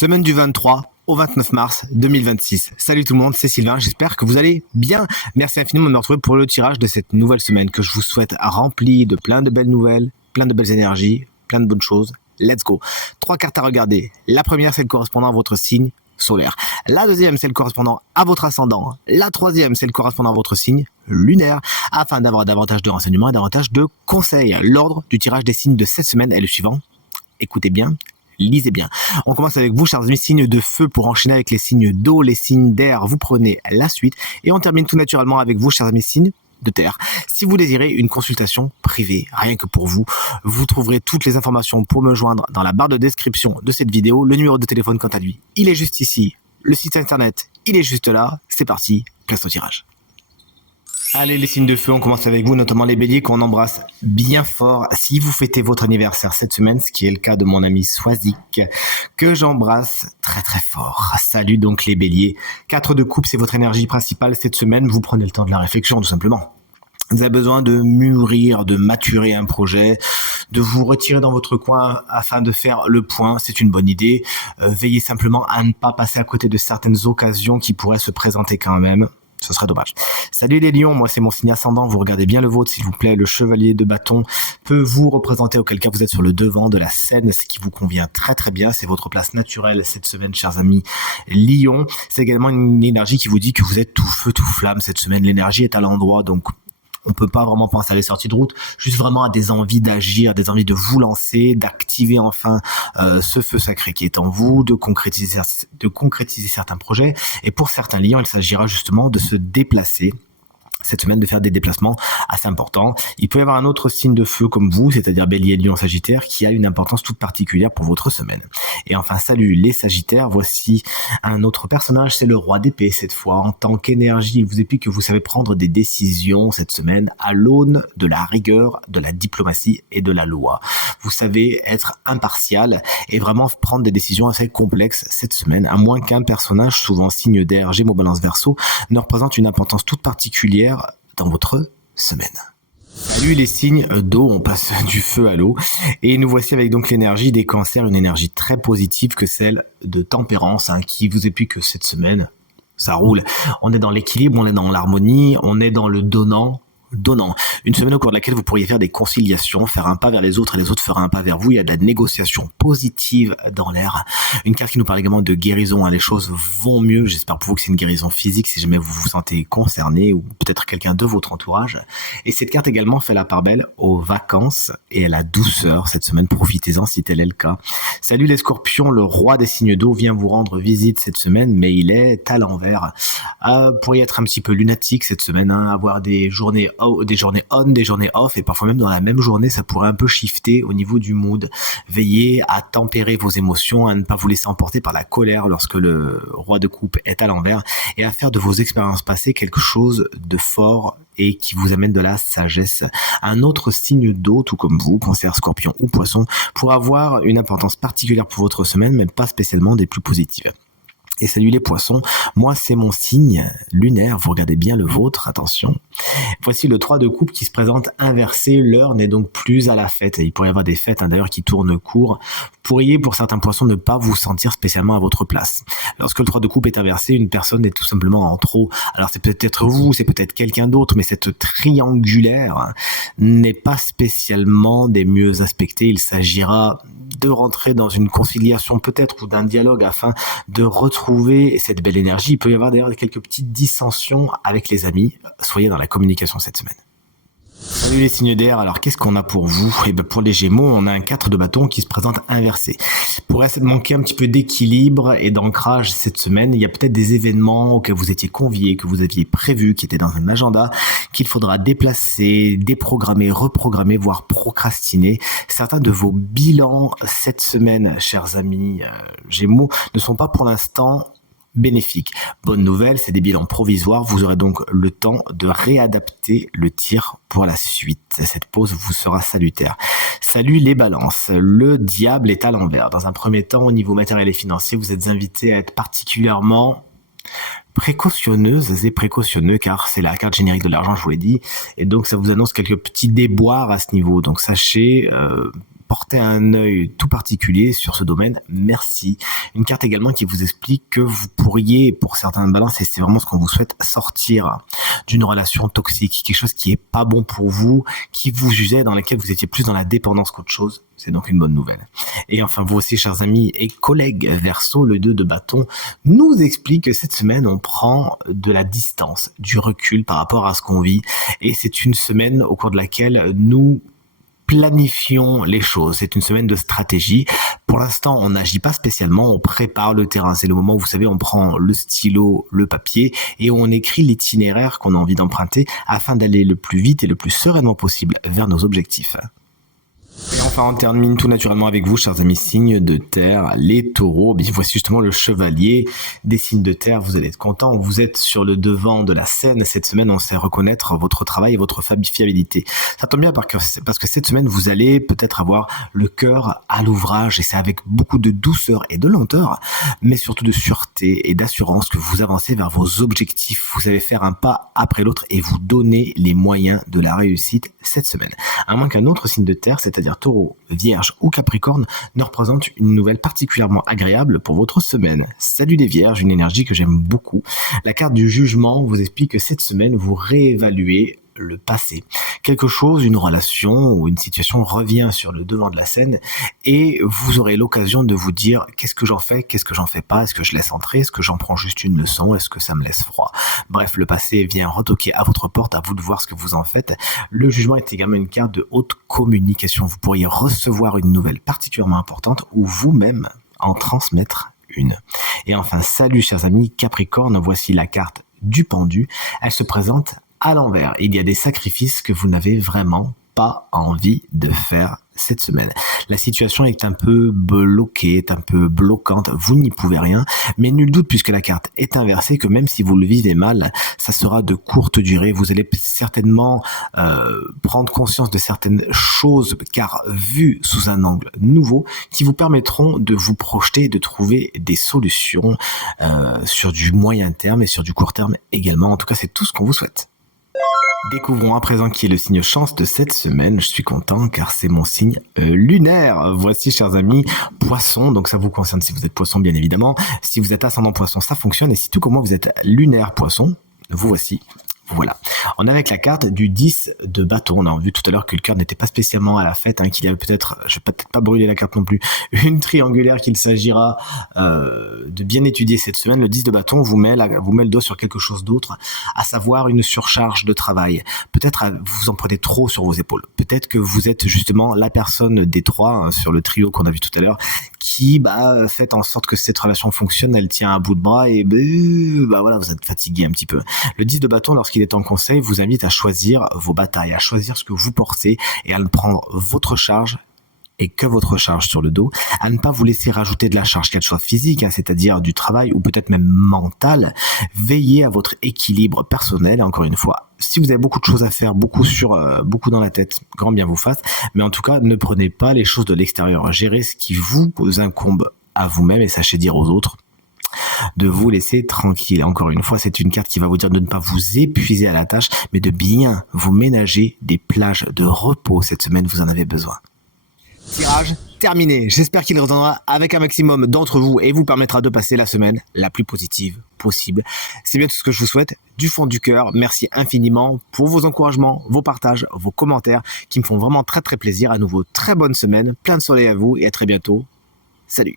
Semaine du 23 au 29 mars 2026. Salut tout le monde, c'est Sylvain, j'espère que vous allez bien. Merci infiniment de me retrouver pour le tirage de cette nouvelle semaine que je vous souhaite remplie de plein de belles nouvelles, plein de belles énergies, plein de bonnes choses. Let's go. 3 cartes à regarder. La première, c'est le correspondant à votre signe solaire. La deuxième, c'est le correspondant à votre ascendant. La troisième, c'est le correspondant à votre signe lunaire, afin d'avoir davantage de renseignements et davantage de conseils. L'ordre du tirage des signes de cette semaine est le suivant. Écoutez bien. Lisez bien. On commence avec vous, chers amis, signes de feu, pour enchaîner avec les signes d'eau, les signes d'air. Vous prenez la suite et on termine tout naturellement avec vous, chers amis, signes de terre. Si vous désirez une consultation privée, rien que pour vous, vous trouverez toutes les informations pour me joindre dans la barre de description de cette vidéo. Le numéro de téléphone, quant à lui, il est juste ici. Le site internet, il est juste là. C'est parti, place au tirage. Allez, les signes de feu, on commence avec vous, notamment les béliers qu'on embrasse bien fort. Si vous fêtez votre anniversaire cette semaine, ce qui est le cas de mon ami Swazik, que j'embrasse très très fort. Salut donc les béliers. 4 de coupe, c'est votre énergie principale cette semaine. Vous prenez le temps de la réflexion, tout simplement. Vous avez besoin de mûrir, de maturer un projet, de vous retirer dans votre coin afin de faire le point. C'est une bonne idée. Veillez simplement à ne pas passer à côté de certaines occasions qui pourraient se présenter quand même. Ce serait dommage. Salut les lions, moi c'est mon signe ascendant, vous regardez bien le vôtre s'il vous plaît. Le chevalier de bâton peut vous représenter, auquel cas vous êtes sur le devant de la scène, ce qui vous convient très très bien. C'est votre place naturelle cette semaine, chers amis lions. C'est également une énergie qui vous dit que vous êtes tout feu tout flamme cette semaine. L'énergie est à l'endroit, donc on peut pas vraiment penser à des sorties de route, juste vraiment à des envies d'agir, des envies de vous lancer, d'activer enfin ce feu sacré qui est en vous, de concrétiser certains projets. Et pour certains lions, il s'agira justement de se déplacer cette semaine, de faire des déplacements assez importants. Il peut y avoir un autre signe de feu comme vous, c'est-à-dire Bélier, Lion, Sagittaire, qui a une importance toute particulière pour votre semaine. Et enfin, salut les Sagittaires, voici un autre personnage, c'est le roi d'épée cette fois. En tant qu'énergie, il vous explique que vous savez prendre des décisions cette semaine à l'aune de la rigueur, de la diplomatie et de la loi. Vous savez être impartial et vraiment prendre des décisions assez complexes cette semaine, à moins qu'un personnage, souvent signe d'air, Gémeaux, Balance, Verseau, ne représente une importance toute particulière dans votre semaine. Salut les signes d'eau, on passe du feu à l'eau et nous voici avec donc l'énergie des cancers, une énergie très positive que celle de tempérance qui vous explique que cette semaine ça roule. On est dans l'équilibre, on est dans l'harmonie, on est dans le donnant. Une semaine au cours de laquelle vous pourriez faire des conciliations, faire un pas vers les autres et les autres feraient un pas vers vous. Il y a de la négociation positive dans l'air. Une carte qui nous parle également de guérison. Les choses vont mieux. J'espère pour vous que c'est une guérison physique si jamais vous vous sentez concerné ou peut-être quelqu'un de votre entourage. Et cette carte également fait la part belle aux vacances et à la douceur cette semaine. Profitez-en si tel est le cas. Salut les scorpions, le roi des signes d'eau vient vous rendre visite cette semaine, mais il est à l'envers. Pourriez être un petit peu lunatique cette semaine, avoir des journées on, des journées off, et parfois même dans la même journée, ça pourrait un peu shifter au niveau du mood. Veillez à tempérer vos émotions, à ne pas vous laisser emporter par la colère lorsque le roi de coupe est à l'envers, et à faire de vos expériences passées quelque chose de fort et qui vous amène de la sagesse. Un autre signe d'eau, tout comme vous, cancer, scorpion ou poisson, pourra avoir une importance particulière pour votre semaine, mais pas spécialement des plus positives. Et salut les poissons, moi c'est mon signe lunaire, vous regardez bien le vôtre, attention. Voici le 3 de coupe qui se présente inversé, l'heure n'est donc plus à la fête. Il pourrait y avoir des fêtes d'ailleurs qui tournent court. Vous pourriez pour certains poissons ne pas vous sentir spécialement à votre place. Lorsque le 3 de coupe est inversé, une personne est tout simplement en trop. Alors c'est peut-être vous, c'est peut-être quelqu'un d'autre, mais cette triangulaire n'est pas spécialement des mieux aspectées. Il s'agira de rentrer dans une conciliation peut-être ou d'un dialogue afin de retrouver cette belle énergie. Il peut y avoir d'ailleurs quelques petites dissensions avec les amis. Soyez dans la communication cette semaine. Salut les signes d'air, alors qu'est-ce qu'on a pour vous ? Et bien pour les Gémeaux, on a un 4 de bâton qui se présente inversé. Pourrait manquer un petit peu d'équilibre et d'ancrage cette semaine. Il y a peut-être des événements auxquels vous étiez conviés, que vous aviez prévus, qui étaient dans un agenda, qu'il faudra déplacer, déprogrammer, reprogrammer, voire procrastiner. Certains de vos bilans cette semaine, chers amis Gémeaux, ne sont pas pour l'instant bénéfique. Bonne nouvelle, c'est des bilans provisoires. Vous aurez donc le temps de réadapter le tir pour la suite. Cette pause vous sera salutaire. Salut les balances. Le diable est à l'envers. Dans un premier temps, au niveau matériel et financier, vous êtes invités à être particulièrement précautionneuses et précautionneux, car c'est la carte générique de l'argent, je vous l'ai dit, et donc ça vous annonce quelques petits déboires à ce niveau. Donc sachez porté un œil tout particulier sur ce domaine, merci. Une carte également qui vous explique que vous pourriez, pour certains balances, et c'est vraiment ce qu'on vous souhaite, sortir d'une relation toxique, quelque chose qui est pas bon pour vous, qui vous jugeait, dans laquelle vous étiez plus dans la dépendance qu'autre chose. C'est donc une bonne nouvelle. Et enfin, vous aussi, chers amis et collègues Verseau, le 2 de bâton nous explique que cette semaine, on prend de la distance, du recul par rapport à ce qu'on vit. Et c'est une semaine au cours de laquelle nous planifions les choses. C'est une semaine de stratégie. Pour l'instant, on n'agit pas spécialement, on prépare le terrain. C'est le moment où, vous savez, on prend le stylo, le papier et on écrit l'itinéraire qu'on a envie d'emprunter afin d'aller le plus vite et le plus sereinement possible vers nos objectifs. Et enfin, on termine tout naturellement avec vous, chers amis signes de terre, les taureaux. Bien, voici justement le chevalier des signes de terre. Vous allez être contents. Vous êtes sur le devant de la scène. Cette semaine, on sait reconnaître votre travail et votre fiabilité. Ça tombe bien parce que cette semaine, vous allez peut-être avoir le cœur à l'ouvrage et c'est avec beaucoup de douceur et de lenteur, mais surtout de sûreté et d'assurance que vous avancez vers vos objectifs. Vous allez faire un pas après l'autre et vous donner les moyens de la réussite cette semaine. À moins qu'un autre signe de terre, c'est-à-dire Taureau, Vierge ou Capricorne, ne représente une nouvelle particulièrement agréable pour votre semaine. Salut les Vierges, une énergie que j'aime beaucoup. La carte du jugement vous explique que cette semaine, vous réévaluez le passé. Quelque chose, une relation ou une situation revient sur le devant de la scène et vous aurez l'occasion de vous dire qu'est-ce que j'en fais pas, est-ce que je laisse entrer, est-ce que j'en prends juste une leçon, est-ce que ça me laisse froid. Bref, le passé vient retoquer à votre porte, à vous de voir ce que vous en faites. Le jugement est également une carte de haute communication. Vous pourriez recevoir une nouvelle particulièrement importante ou vous-même en transmettre une. Et enfin, salut chers amis Capricorne, voici la carte du pendu. Elle se présente à l'envers. Il y a des sacrifices que vous n'avez vraiment pas envie de faire cette semaine. La situation est un peu bloquée, est un peu bloquante, vous n'y pouvez rien, mais nul doute puisque la carte est inversée que même si vous le vivez mal, ça sera de courte durée. Vous allez certainement prendre conscience de certaines choses car vues sous un angle nouveau qui vous permettront de vous projeter et de trouver des solutions sur du moyen terme et sur du court terme également. En tout cas, c'est tout ce qu'on vous souhaite. Découvrons à présent qui est le signe chance de cette semaine. Je suis content car c'est mon signe lunaire. Voici, chers amis, Poisson. Donc ça vous concerne si vous êtes Poisson, bien évidemment. Si vous êtes ascendant Poisson, ça fonctionne. Et si tout comme moi vous êtes lunaire Poisson, vous voici. Voilà. On a avec la carte du 10 de bâton. On a vu tout à l'heure que le cœur n'était pas spécialement à la fête, qu'il y avait peut-être, je vais peut-être pas brûler la carte non plus, une triangulaire qu'il s'agira de bien étudier cette semaine. Le 10 de bâton vous met le doigt sur quelque chose d'autre, à savoir une surcharge de travail. Peut-être vous en prenez trop sur vos épaules. Peut-être que vous êtes justement la personne des trois sur le trio qu'on a vu tout à l'heure qui fait en sorte que cette relation fonctionne, elle tient à bout de bras et voilà, vous êtes fatigué un petit peu. Le 10 de bâton, lorsqu'il est en conseil, vous invite à choisir vos batailles, à choisir ce que vous portez et à ne prendre votre charge et que votre charge sur le dos, à ne pas vous laisser rajouter de la charge, qu'elle soit physique, c'est-à-dire du travail ou peut-être même mentale. Veillez à votre équilibre personnel. Et encore une fois, si vous avez beaucoup de choses à faire, beaucoup dans la tête, grand bien vous fasse. Mais en tout cas, ne prenez pas les choses de l'extérieur. Gérez ce qui vous incombe à vous-même et sachez dire aux autres de vous laisser tranquille. Encore une fois, c'est une carte qui va vous dire de ne pas vous épuiser à la tâche, mais de bien vous ménager des plages de repos. Cette semaine, vous en avez besoin. Tirage terminé. J'espère qu'il résonnera avec un maximum d'entre vous et vous permettra de passer la semaine la plus positive possible. C'est bien tout ce que je vous souhaite du fond du cœur. Merci infiniment pour vos encouragements, vos partages, vos commentaires qui me font vraiment très très plaisir. À nouveau, très bonne semaine, plein de soleil à vous et à très bientôt. Salut.